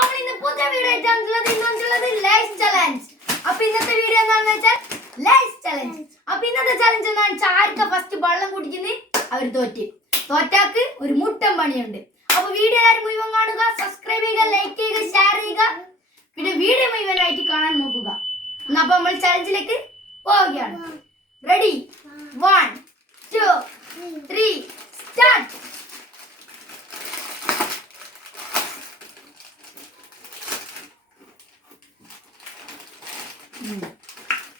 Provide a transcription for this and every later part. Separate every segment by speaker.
Speaker 1: അപ്പൊ ഇന്ന് പുതിയ വീഡിയോ ആയിട്ടാണുള്ളത് ഇന്നുള്ളത് ലൈഫ് ചലഞ്ച് അപ്പൊ ഇന്നത്തെ വീഡിയോ എന്താണെന്ന് വെച്ചാൽ ലൈഫ് ചലഞ്ച് അപ്പൊ ഇന്നത്തെ ചലഞ്ച് എന്താണെന്ന് വെച്ചാൽ ആർക്കാ ഫസ്റ്റ് വെള്ളം കുടിക്കുന്നത് അവർ തോറ്റ്. തോറ്റാക്ക് ഒരു മുട്ടം പണിയുണ്ട്. അപ്പൊ വീഡിയോ എല്ലാവരും മുഴുവൻ കാണുക സബ്സ്ക്രൈബ് ചെയ്യുക ലൈക്ക് ചെയ്യുക ഷെയർ ചെയ്യുക. പിന്നെ വീഡിയോ മുഴുവനായിട്ട് കാണാൻ നോക്കുക. എന്നാ അപ്പൊ നമ്മൾ ചലഞ്ചിലേക്ക് പോവുകയാണ്. Ready one two three start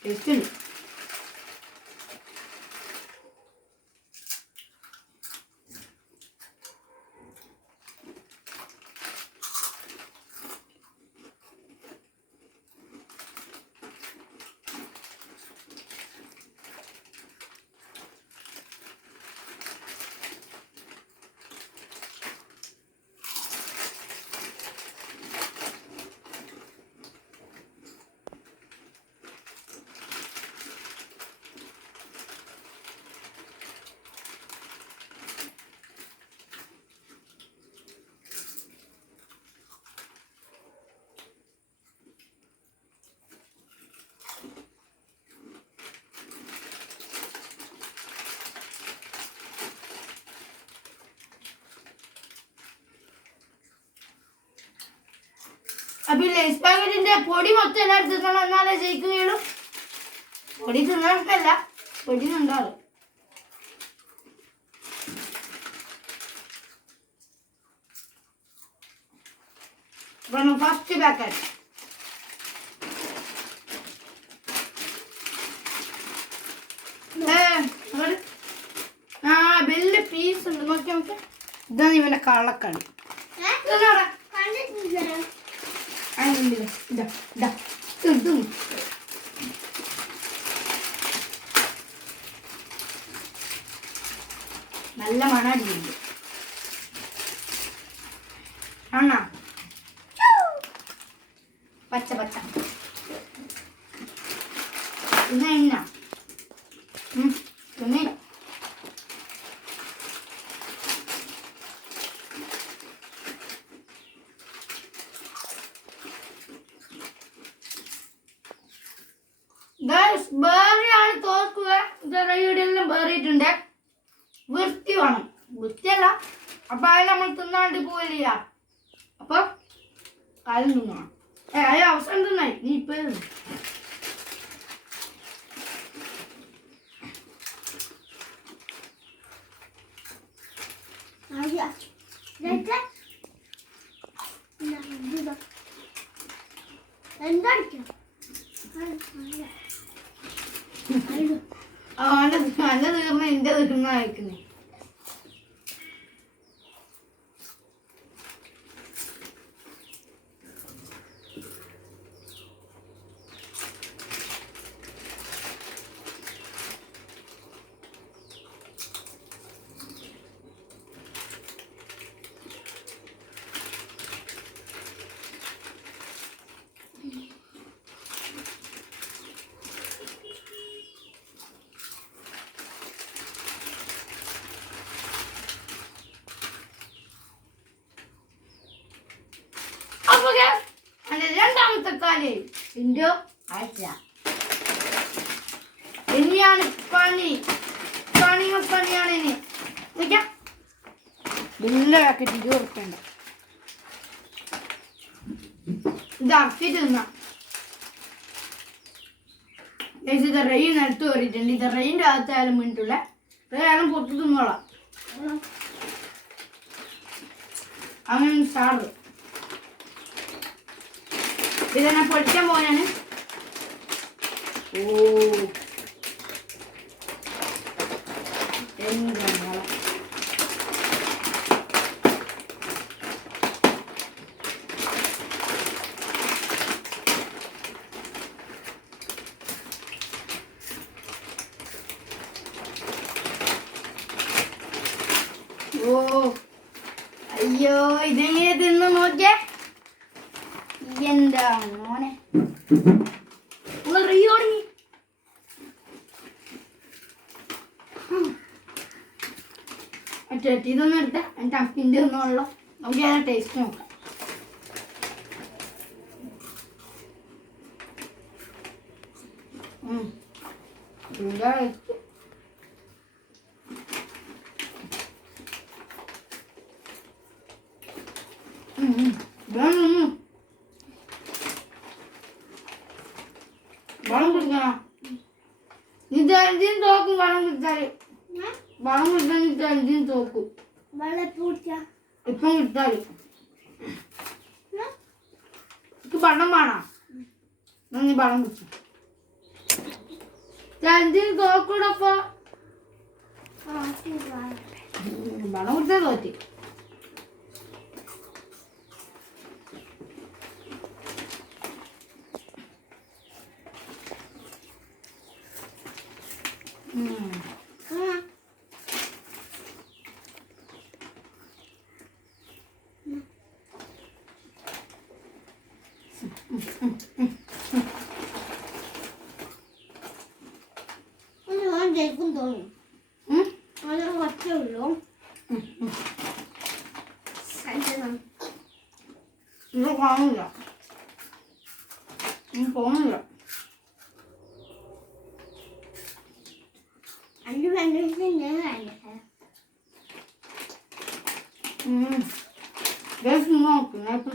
Speaker 1: taste ഉണ്ട് അപ്പൊ ലേസ് പാക്കറ്റിന്റെ പൊടി മൊത്തം എല്ലാം തിന്നണം. എന്നാലേ ജയിക്കുകയുള്ളൂ. പൊടി തിന്നാർക്കല്ല പൊടി തിന്നാറ്. ഫസ്റ്റ് പാക്കറ്റ് ആ വലിയ പീസ് ഉണ്ട്. നോക്കി നമുക്ക് ഇതാണ് ഇവന്റെ കളക്കാണ് ഇതെന്നാടാ? അതിനുള്ളിൽ ഇതാ ഇതാ തിന്ന് തിന്ന് നല്ല മണടിയുണ്ട് അണ്ണ പച്ച പച്ച പിന്നെ എണ്ണ പിന്നെ ഗൈസ് ബേറിയാണ് തോക്കുക ഇതേ വീടിലും ബേറിയിട്ടുണ്ട് വൃത്തി വേണം വൃത്തിയല്ല അപ്പൊ അത് നമ്മൾ പോവില്ല അപ്പൊ കാലിൽ തിന്നണം ഏ അയ അവസരം തന്നായി. നീ ഇപ്പൊ എന്താ അവന്റെ നല്ല തീർന്ന എന്റെ തീർന്ന അയക്കുന്നേ എന്റെ രണ്ടാമത്തെ കാൽ ഇൻഡോ അയച്ച ഇനിയാണ് പണി. പണിയോ പണിയാണ് ഇനി. നിക്കാം. വലിയ പാക്കറ്റ് ഇത് കൊടുക്കണ്ട ഇത് അറക്കി തിന്നാം. ഗൈസ് ഇത് റെയിൻ എടുത്തു കയറിയിട്ടുണ്ട് ഇത് റെയിന്റെ അകത്തായാലും വീണിട്ടുള്ള പുറത്തു തിന്നോളാം. അങ്ങനെ സാറ്. ഇതെന്നെ പൊടിക്കാൻ പോയാണ് ഓ. എന്താ? മോനെ. ചേട്ടി ഇതൊന്നും എടുത്ത എന്റെ അക്കിന്റെ ഒന്നും ഉള്ളു. നമുക്ക് ഞാൻ ടേസ്റ്റ് നോക്കാം എന്താ
Speaker 2: ടേസ്റ്റ്
Speaker 1: ഇപ്പം കിട്ടാൽ എനിക്ക് വെള്ളം വേണം. നീ വെള്ളം കുടിച്ചു. എന്തിനും തോക്കൂടപ്പോ വെള്ളം കുടിച്ചാൽ തോറ്റി. ഉം.
Speaker 2: ഞാൻ ജയിക്കും തോന്നും
Speaker 1: ഉം.
Speaker 2: അത് കുറച്ചേ ഉള്ളൂ
Speaker 1: ഉം. ഉം.
Speaker 2: കഴിച്ചതാണ്
Speaker 1: ഇത് കാണില്ല ഉം, തോന്നില്ല
Speaker 2: അഞ്ച് പന്ത്രണ്ട് ഞാൻ കഴിക്കാം
Speaker 1: ഉം. Deixa നോക്ക് ഞാൻ ഇപ്പം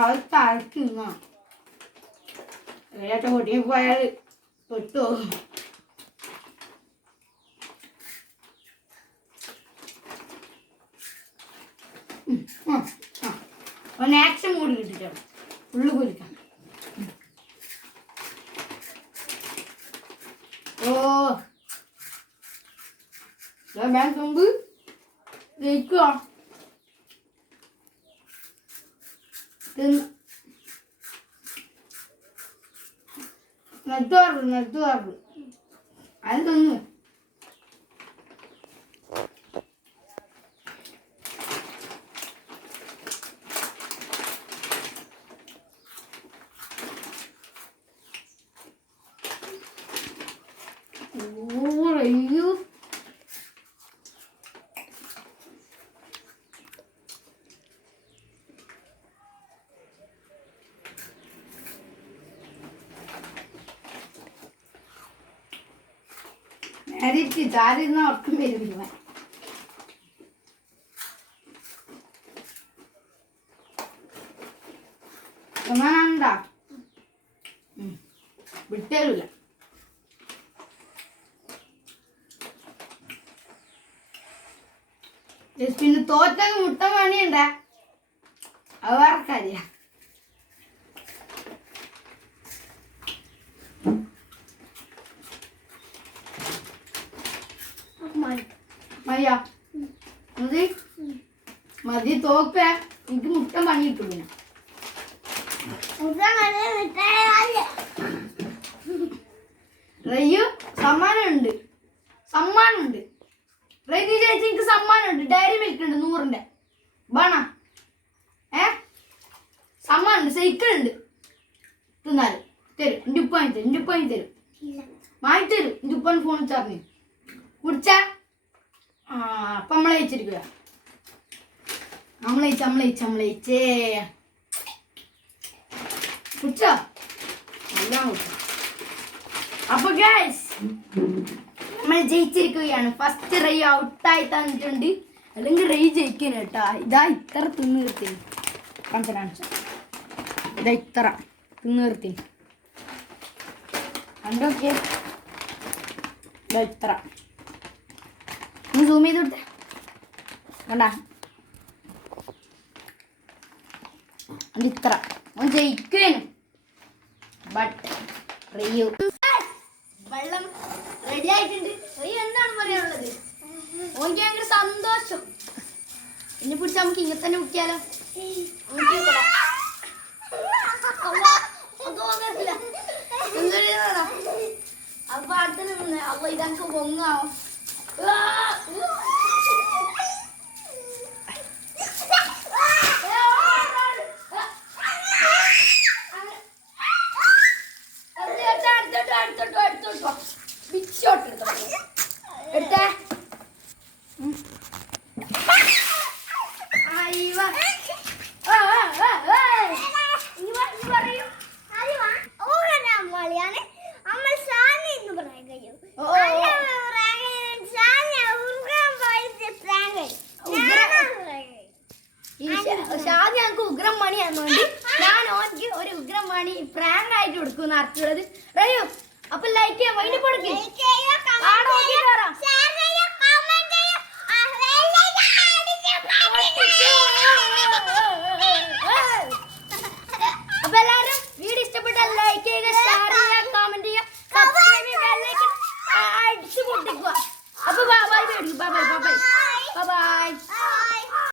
Speaker 1: കഴിക്കും നിന്നാ ഏട്ട പൊടിയെ പോയാൽ പെട്ടോ ഒന്ന് കൂടി കിട്ടിട്ടാണ് ഉള്ളു കുലിക്കാം ഓ. ഞാൻ മുമ്പ് ജയിക്കുക നെട്ടുവാറ് നെട്ടുവാറ് അത് തന്നു ഓ അയ്യോ ചാരുന്ന ഉറക്കം വരുന്നു ഒന്നാണ്ടാ വിട്ടേരില്ല പിന്നെ തോറ്റ മുട്ട പണിയുണ്ട? അത് വേറെ കാര്യ. മതിയാ. മതി? മതി തോപ്പ എനിക്ക് മുട്ട പണി കിട്ടും പിന്നെ. റയ്യു സമ്മാനമുണ്ട്. സമ്മാനമുണ്ട്. റെയ്യു ചേച്ചി എനിക്ക് സമ്മാനമുണ്ട്. ഡയറി മിൽക്ക് ഉണ്ട് നൂറിന്റെ. ബണ. ഏ? സമ്മാനമുണ്ട്. സൈക്കിളുണ്ട്. തിന്നാൽ. തരും. എന്റെ ഉപ്പ വാങ്ങി തരും എന്റെ ഉപ്പ വാങ്ങി തരും വാങ്ങി തരും എന്റെ ഉപ്പാൻ ഫോൺ ചറിഞ്ഞു കുടിച്ച? അപ്പൊ നമ്മൾ അയച്ചിരിക്കുക നമ്മളയച്ച് നമ്മളയച്ച് നമ്മളയച്ചേ കുടിച്ചോ? എല്ലാം കുടിച്ചു. അപ്പൊ ഗൈസ് നമ്മൾ ജയിച്ചിരിക്കുകയാണ്. ഫസ്റ്റ് റൈ ഔട്ടായി തന്നിട്ടുണ്ട്. അല്ലെങ്കിൽ റേ ജയിക്കണം കേട്ടോ. ഇതാ ഇത്ര തിന്ന് നിർത്തി. കാണിച്ച ഇതാ ഇത്ര തിന്ന് നിർത്തി. കണ്ടോക്കെ ഇതാ ഇത്ര. നീ സൂം ചെയ്ത് കൊടുത്തേ. കണ്ട? ഇത്ര. അവൻ ജയിക്കേനും ബട്ട് വെള്ളം റെഡി ആയിട്ടുണ്ട്. എന്താണ് പറയാനുള്ളത്? ഭയങ്കര സന്തോഷം. എന്നെ പിടിച്ച നമുക്ക് ഇങ്ങനെ തന്നെ കുട്ടിയാലോ അപ്പൊ അടുത്ത് അപ്പൊ ഇതൊക്കെ പൊങ്ങാവോ. എടുത്തേ